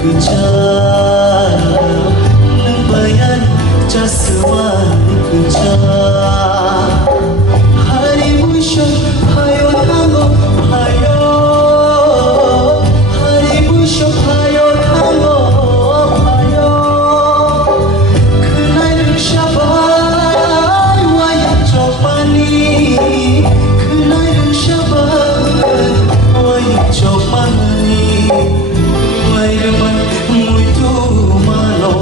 kejar Lembayan jaswan kejar Hari musyuk hayo tango hayo Hari musyuk hayo tango hayo Kenai syabai wayang copani Kenai syabai wayang copani Rumah muito malo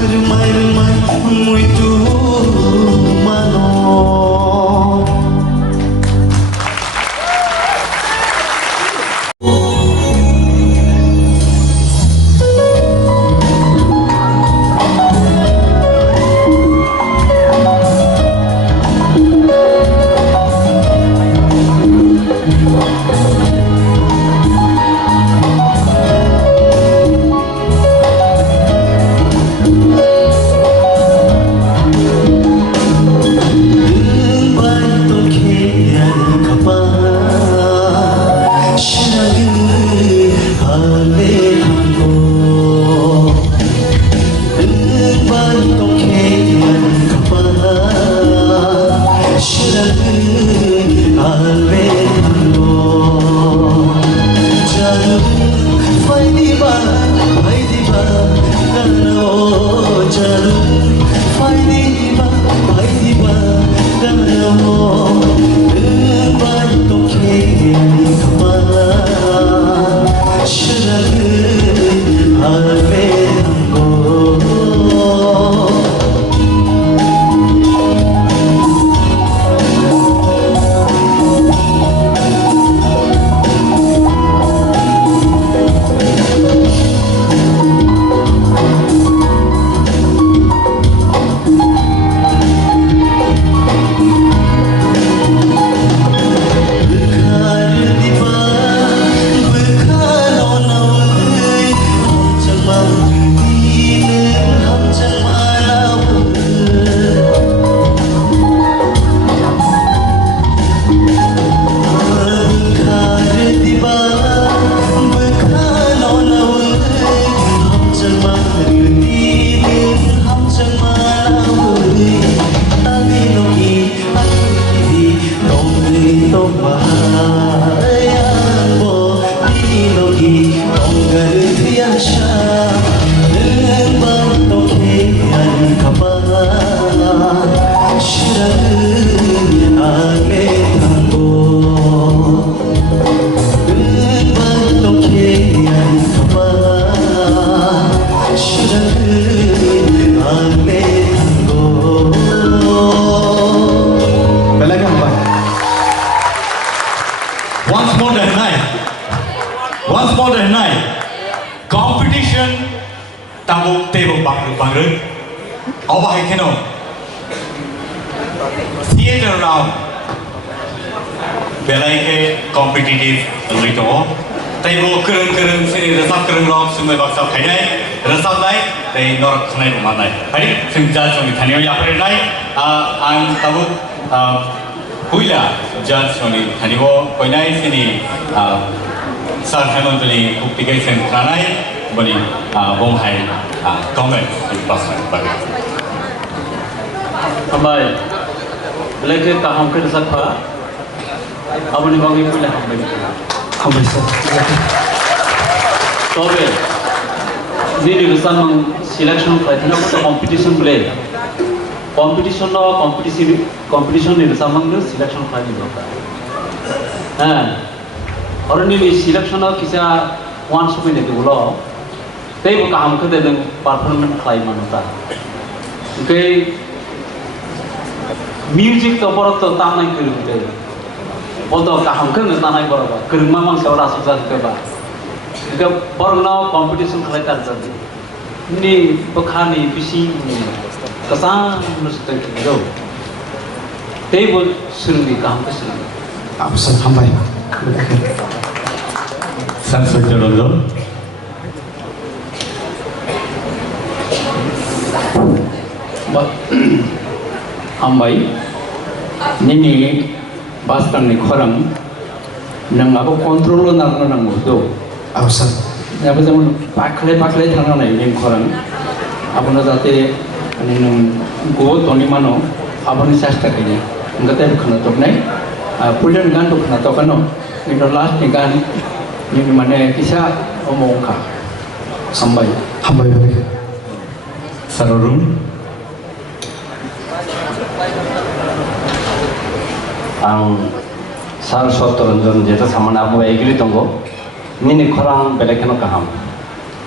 Rumah muito malo once more than nine. Once more than nine. Competition tabuk tebuk bangru. Apa hai keno? Theater round. Belai ke competitive lito. Taibo kereng sini resap kereng rock semua baksa kaya resap nai. Tai norak khnai rumanai. Hari sengja soni thaniyo yapre nai. Ang tabuk Huila judge soni thanibo koinai sini sar hanondani publication kranai bani bom hai comment investment bagi. Ambai, lagi kaham ke resap pa. Abang ni bagi pula hambai. Hambai sir. Tobe, ni resap mang selection kaitan apa competition boleh. Competition ni resap mang selection kaitan juga. Orang ni selection kisah one suku ni tu lo. Tapi kaham ke dengan performance kaitan mana? Okay. Music to borok to tanai kerung deh. Bodoh kaham kerung tanai borok. Kerung mamang seorang susah juga. Jika borok na competition kali terjadi. Ini bukan bisi kesan mesti kita. Tapi sering kaham kesering. Apa sir hambai. Sampai terlalu. Ambai, nini baskan ni korang, nang apa kontrol nang mudo. Apa sir. Apa zaman pakle thang nang ni korang, apa na jate ani nang go toni mano, apa ni sasta kini, enggak tahu kena tok nai, pulen gan tok kena tok kano, ni last ni gan, ni mana kisah omong ka, ambai. Hambai balik. Sarurun. Ang sar sotoranjan jeta saman abu egli tonggo nini korang belakeno kaham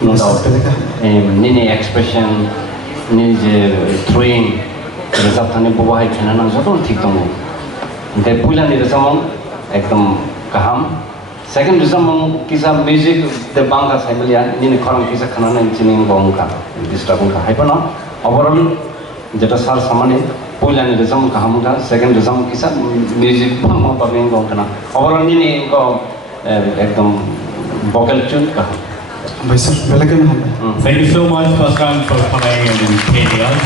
no doubt nini expression nini je throwing result thane boba hai chana nang joto thik tonggo de pula ni resamong ekdom kaham second resamong kisa music de bangka saimelia nini korang kisa khana nang chining bongka disturb ka hai pano overall jeta sar samane pula ni resam kaham ka second resam kisa music bang pageng gong kana overall ni ko ekdom vocal tune ka Hambai sir. Balik hambai. Thank you so much, Pascal, for coming and paying us.